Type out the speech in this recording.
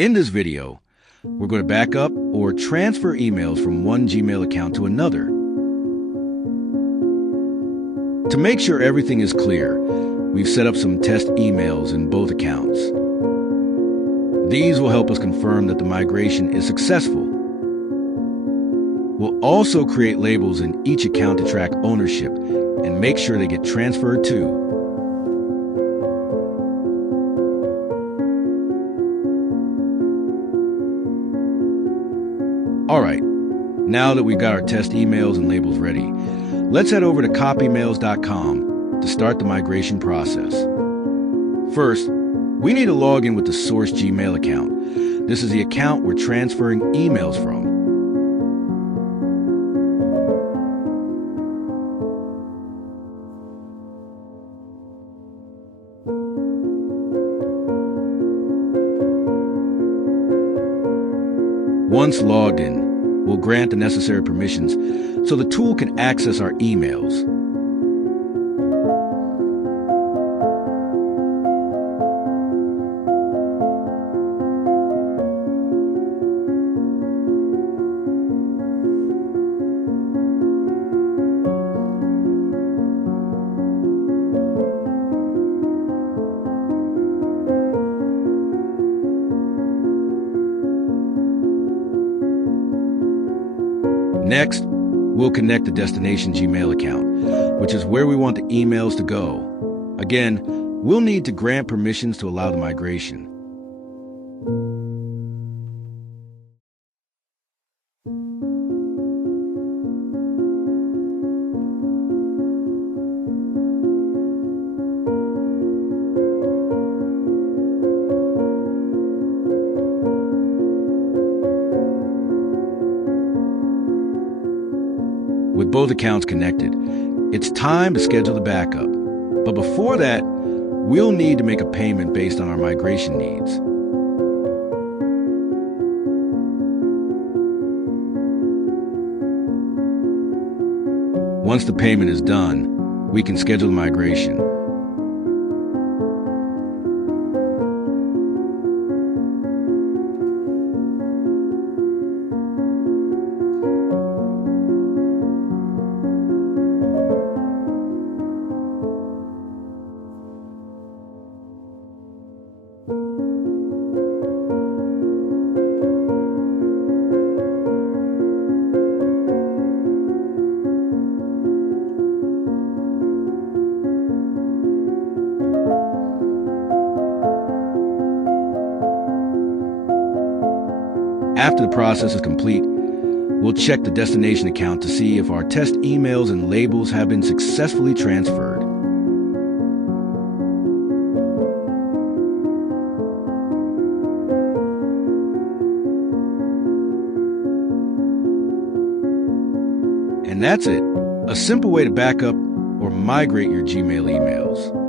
In this video, we're going to back up or transfer emails from one Gmail account to another. To make sure everything is clear, we've set up some test emails in both accounts. These will help us confirm that the migration is successful. We'll also create labels in each account to track ownership and make sure they get transferred too. All right, now that we've got our test emails and labels ready, let's head over to copymails.com to start the migration process. First, we need to log in with the source Gmail account. This is the account we're transferring emails from. Once logged in, we'll grant the necessary permissions so the tool can access our emails. Next, we'll connect the destination Gmail account, which is where we want the emails to go. Again, we'll need to grant permissions to allow the migration. With both accounts connected, it's time to schedule the backup. But before that, we'll need to make a payment based on our migration needs. Once the payment is done, we can schedule the migration. After the process is complete, we'll check the destination account to see if our test emails and labels have been successfully transferred. And that's it, a simple way to back up or migrate your Gmail emails.